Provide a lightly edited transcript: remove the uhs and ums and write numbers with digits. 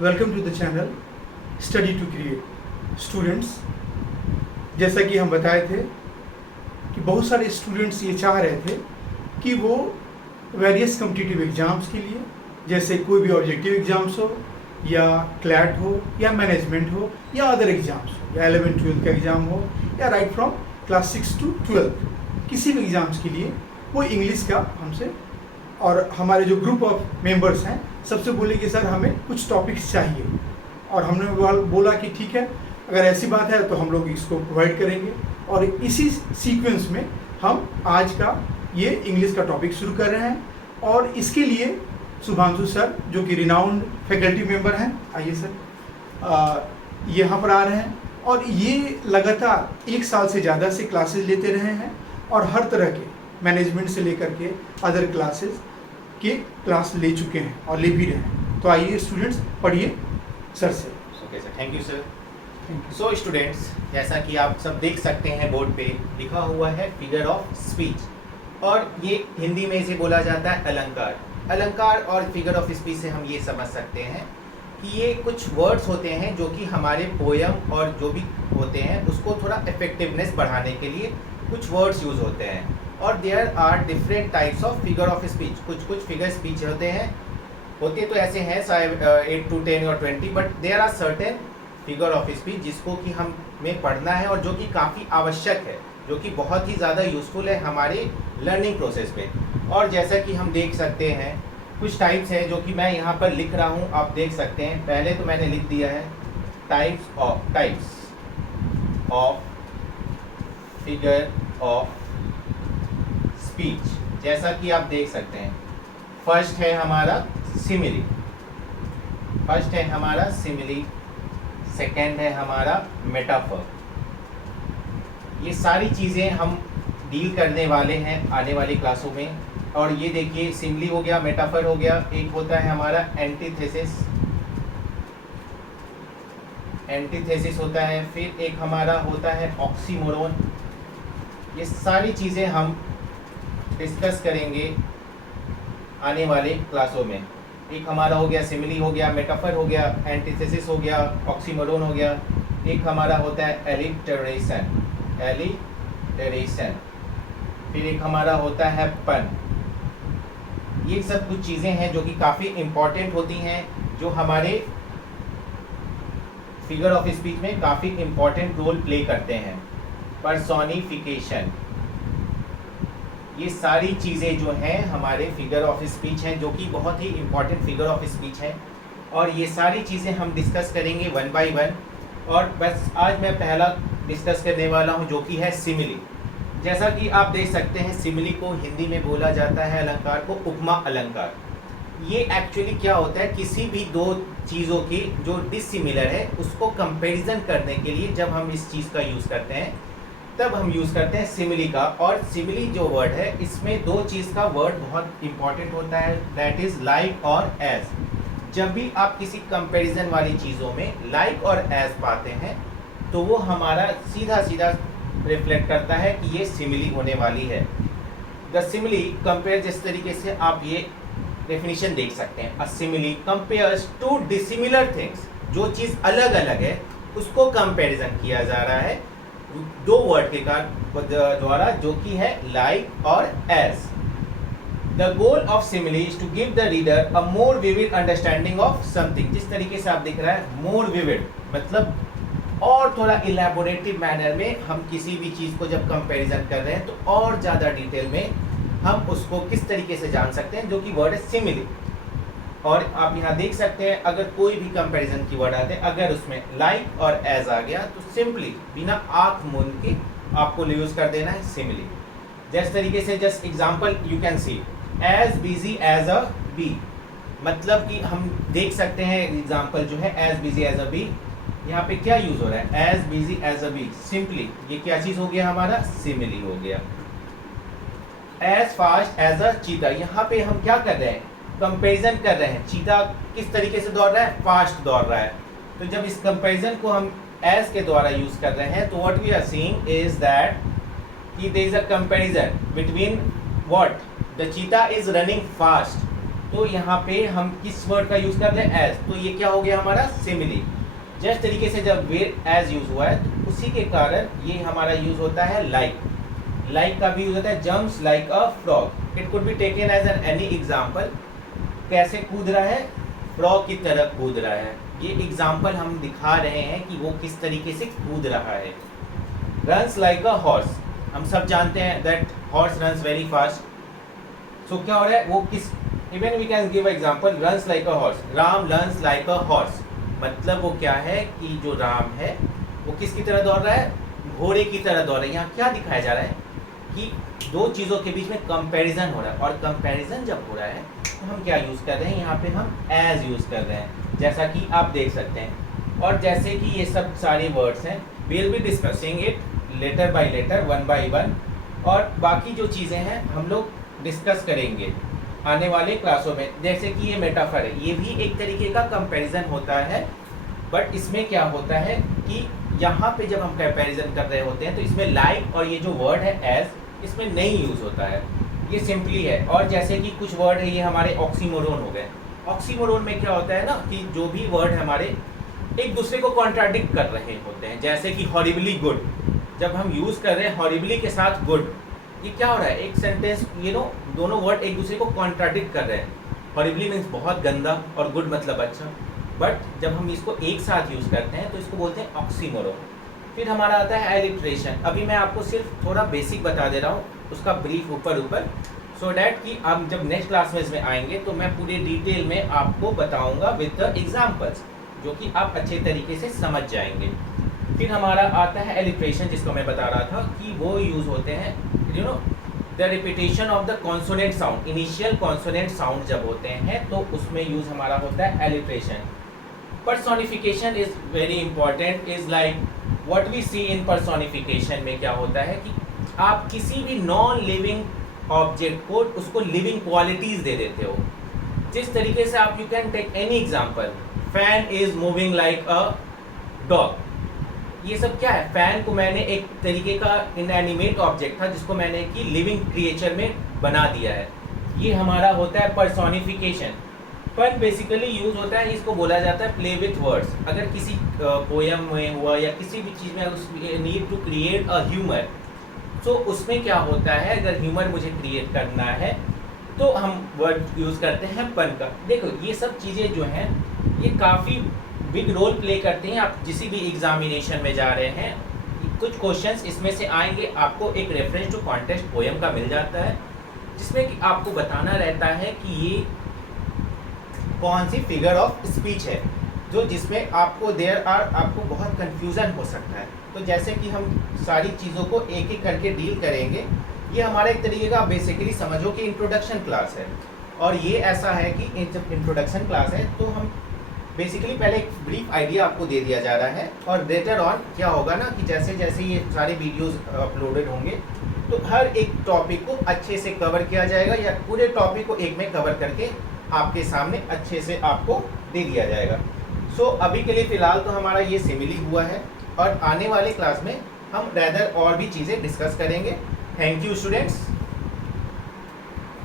Welcome to the channel study to create. Students, जैसा कि हम बताए थे कि बहुत सारे स्टूडेंट्स ये चाह रहे थे कि वो वेरियस कॉम्पिटिटिव एग्ज़ाम्स के लिए, जैसे कोई भी ऑब्जेक्टिव एग्ज़ाम्स हो या क्लैट हो या मैनेजमेंट हो या अदर एग्ज़ाम्स हो या 11th-12th का एग्ज़ाम हो या राइट फ्रॉम क्लास 6 to 12, किसी भी एग्ज़ाम्स के लिए वो इंग्लिश का हमसे और हमारे जो ग्रुप ऑफ मेंबर्स हैं सबसे बोले कि सर हमें कुछ टॉपिक्स चाहिए, और हमने बोला कि ठीक है, अगर ऐसी बात है तो हम लोग इसको प्रोवाइड करेंगे। और इसी सीक्वेंस में हम आज का ये इंग्लिश का टॉपिक शुरू कर रहे हैं। और इसके लिए शुभांशु सर, जो कि रिनाउंड फैकल्टी मेंबर हैं, आइए सर, यहाँ पर आ रहे हैं और ये लगातार 1 साल से ज़्यादा से क्लासेस लेते रहे हैं और हर तरह के मैनेजमेंट से लेकर के अदर क्लासेस के क्लास ले चुके हैं और ले भी रहे हैं। तो आइए स्टूडेंट्स, पढ़िए सर से। Okay sir, thank you sir. So students, जैसा कि आप सब देख सकते हैं बोर्ड पे लिखा हुआ है फिगर ऑफ स्पीच, और ये हिंदी में इसे बोला जाता है अलंकार। अलंकार और फिगर ऑफ स्पीच से हम ये समझ सकते हैं कि ये कुछ वर्ड्स होते हैं जो कि हमारे पोयम और जो भी होते हैं उसको थोड़ा इफेक्टिवनेस बढ़ाने के लिए कुछ वर्ड्स यूज होते हैं। और there are different types of figure of speech. कुछ फिगर स्पीच होते तो ऐसे हैं 8 to 10 और 20, but there are certain figure of speech जिसको कि हमें पढ़ना है और जो कि काफ़ी आवश्यक है, जो कि बहुत ही ज़्यादा यूज़फुल है हमारे लर्निंग प्रोसेस में। और जैसा कि हम देख सकते हैं कुछ टाइप्स हैं जो कि मैं यहाँ पर लिख रहा हूँ, आप देख सकते हैं। पहले तो मैंने लिख दिया है types of figure of speech, जैसा कि आप देख सकते हैं। फर्स्ट है हमारा सिमिली, सेकेंड है हमारा मेटाफर। ये सारी चीज़ें हम डील करने वाले हैं आने वाली क्लासों में। और ये देखिए, सिमिली हो गया, मेटाफर हो गया, एक होता है हमारा एंटीथेसिस होता है, फिर एक हमारा होता है ऑक्सीमोरोन। ये सारी चीज़ें हम डिस्कस करेंगे आने वाले क्लासों में। एक हमारा हो गया सिमिली, हो गया मेटाफर, हो गया एंटीथेसिस, हो गया ऑक्सीमोरोन, हो गया। एक हमारा होता है एलिटरेशन, फिर एक हमारा होता है पन। ये सब कुछ चीज़ें हैं जो कि काफ़ी इम्पॉर्टेंट होती हैं, जो हमारे फिगर ऑफ स्पीच में काफ़ी इम्पॉर्टेंट रोल प्ले करते हैं। पर्सोनिफिकेशन, ये सारी चीज़ें जो हैं हमारे फिगर ऑफ स्पीच हैं, जो कि बहुत ही इम्पॉर्टेंट फिगर ऑफ स्पीच है। और ये सारी चीज़ें हम डिस्कस करेंगे 1 by 1। और बस आज मैं पहला डिस्कस करने वाला हूँ जो कि है सिमिली। जैसा कि आप देख सकते हैं, सिमिली को हिंदी में बोला जाता है अलंकार को उपमा अलंकार। ये एक्चुअली क्या होता है, किसी भी दो चीज़ों की जो डिसिमिलर है उसको कंपैरिजन करने के लिए जब हम इस चीज़ का यूज़ करते हैं तब हम यूज़ करते हैं सिमिली का। और सिमिली जो वर्ड है, इसमें 2 चीज़ का वर्ड बहुत इंपॉर्टेंट होता है, दैट इज़ लाइक और एज। जब भी आप किसी कंपैरिजन वाली चीज़ों में लाइक और एज पाते हैं तो वो हमारा सीधा रिफ्लेक्ट करता है कि ये सिमिली होने वाली है। द सिमिली कंपेयर, जिस तरीके से आप ये डेफिनेशन देख सकते हैं, a simile compares to dissimilar things. जो चीज़ अलग अलग है उसको कंपैरिजन किया जा रहा है 2 वर्ड के द्वारा, जो कि है लाइक और as. The goal of simile is to give the reader a more vivid understanding of something. जिस तरीके से आप दिख रहा है, मोर विविड मतलब और थोड़ा इलेबोरेटिव मैनर में हम किसी भी चीज़ को जब कंपैरिजन कर रहे हैं तो और ज़्यादा डिटेल में हम उसको किस तरीके से जान सकते हैं, जो कि वर्ड है सिमिली। और आप यहाँ देख सकते हैं, अगर कोई भी कंपैरिजन की वर्ड आते हैं, अगर उसमें लाइक और एज आ गया तो सिंपली बिना आँख मूंद के आपको यूज़ कर देना है सिमिली। जिस तरीके से, just example you can see, as busy as a bee. मतलब कि हम देख सकते हैं एग्जांपल जो है as busy as a bee, यहाँ पे क्या यूज़ हो रहा है, as busy as a bee. Simply ये क्या चीज़ हो गया, हमारा सिमिली हो गया। एज फास्ट एज अ चीता, यहाँ पे हम क्या कर रहे हैं, कंपैरिजन कर रहे हैं। चीता किस तरीके से दौड़ रहा है, फास्ट दौड़ रहा है। तो जब इस कंपैरिजन को हम एज के द्वारा यूज कर रहे हैं तो what we are seeing is that कि there is a comparison between what, the cheetah is running fast तो यहाँ पे हम किस वर्ड का यूज़ कर रहे हैं? एज। तो ये क्या हो गया हमारा? सिमिली। जिस तरीके से जब वेयर एज यूज़ हुआ है तो उसी के कारण ये हमारा यूज़ होता है लाइक। लाइक का भी यूज़ होता है jumps like a frog. It could be taken as an any example. कैसे कूद रहा है? फ्रॉग की तरह कूद रहा है। ये एग्जाम्पल हम दिखा रहे हैं कि वो किस तरीके से कूद रहा है। Runs like a horse. हम सब जानते हैं that horse runs very fast. So क्या हो रहा है? वो किस, even we can give example, runs like a horse. Ram runs like a horse. मतलब वो क्या है कि जो राम है वो किसकी तरह दौड़ रहा है? घोड़े की तरह दौड़ रहा है। यहाँ क्या दिखाया जा रहा है कि दो चीज़ों के बीच में कंपैरिजन हो रहा है, और कंपैरिजन जब हो रहा है तो हम क्या यूज़ कर रहे हैं? यहाँ पे हम एज यूज़ कर रहे हैं, जैसा कि आप देख सकते हैं। और जैसे कि ये सब सारे वर्ड्स हैं, we will be discussing it letter by letter, one by one, और बाकी जो चीज़ें हैं हम लोग डिस्कस करेंगे आने वाले क्लासों में। जैसे कि ये मेटाफर है, ये भी एक तरीके का कंपैरिजन होता है, बट इसमें क्या होता है कि यहाँ पे जब हम कंपैरिजन कर रहे होते हैं तो इसमें लाइक और ये जो वर्ड है एज, इसमें नहीं यूज़ होता है, ये सिंपली है। और जैसे कि कुछ वर्ड है, ये हमारे ऑक्सीमोरोन हो गए। ऑक्सीमोरोन में क्या होता है ना कि जो भी वर्ड हमारे एक दूसरे को कॉन्ट्राडिक्ट कर रहे होते हैं, जैसे कि हॉरिबली गुड। जब हम यूज़ कर रहे हैं हॉरिबली के साथ गुड, ये क्या हो रहा है? एक सेंटेंस, दोनों वर्ड एक दूसरे को कॉन्ट्राडिक्ट कर रहे हैं। हॉरिबली मीन्स बहुत गंदा और गुड मतलब अच्छा, बट जब हम इसको एक साथ यूज़ करते हैं तो इसको बोलते हैं ऑक्सीमोरोन। फिर हमारा आता है एलिट्रेशन। अभी मैं आपको सिर्फ थोड़ा बेसिक बता दे रहा हूँ, उसका ब्रीफ ऊपर, सो डैट कि आप जब नेक्स्ट क्लास में इसमें आएंगे तो मैं पूरे डिटेल में आपको बताऊँगा विद द एग्जाम्पल्स, जो कि आप अच्छे तरीके से समझ जाएंगे। फिर हमारा आता है एलिट्रेशन, जिसको मैं बता रहा था कि वो यूज़ होते हैं the repetition of the consonant sound. Initial consonant sound जब होते हैं तो उसमें यूज़ हमारा होता है alliteration. Personification is very important, is like what we see in personification में क्या होता है कि आप किसी भी नॉन लिविंग ऑब्जेक्ट को उसको लिविंग क्वालिटीज दे देते हो। जिस तरीके से आप, you can take any example, fan is moving like a dog. ये सब क्या है? फैन को मैंने एक तरीके का इनएनिमेट ऑब्जेक्ट था जिसको मैंने कि लिविंग क्रिएचर में बना दिया है। ये हमारा होता है पर्सोनिफिकेशन। पर बेसिकली यूज होता है, इसको बोला जाता है प्ले विथ वर्ड्स। अगर किसी पोयम में हुआ या किसी भी चीज़ में need to create a humour, तो उसमें क्या होता है, अगर ह्यूमर मुझे क्रिएट करना है तो हम वर्ड यूज़ करते हैं पन का। देखो ये सब चीज़ें जो हैं ये काफ़ी बिग रोल प्ले करते हैं। आप किसी भी एग्जामिनेशन में जा रहे हैं, कुछ क्वेश्चंस इसमें से आएंगे, आपको एक रेफरेंस टू कॉन्टेक्स्ट पोयम का मिल जाता है, जिसमें कि आपको बताना रहता है कि ये कौन सी फिगर ऑफ स्पीच है, जो जिसमें आपको आपको बहुत कंफ्यूजन हो सकता है। तो जैसे कि हम सारी चीज़ों को एक एक करके डील करेंगे। ये हमारा एक तरीके का बेसिकली समझो कि इंट्रोडक्शन क्लास है, और ये ऐसा है कि जब इंट्रोडक्शन क्लास है तो हम बेसिकली पहले एक ब्रीफ आइडिया आपको दे दिया जा रहा है, और लेटर ऑन क्या होगा ना कि जैसे जैसे ये सारे वीडियोस अपलोडेड होंगे तो हर एक टॉपिक को अच्छे से कवर किया जाएगा, या पूरे टॉपिक को एक में कवर करके आपके सामने अच्छे से आपको दे दिया जाएगा। सो अभी के लिए फ़िलहाल तो हमारा ये सिमिली हुआ है, और आने वाले क्लास में हम रैदर और भी चीज़ें डिस्कस करेंगे। Thank you students.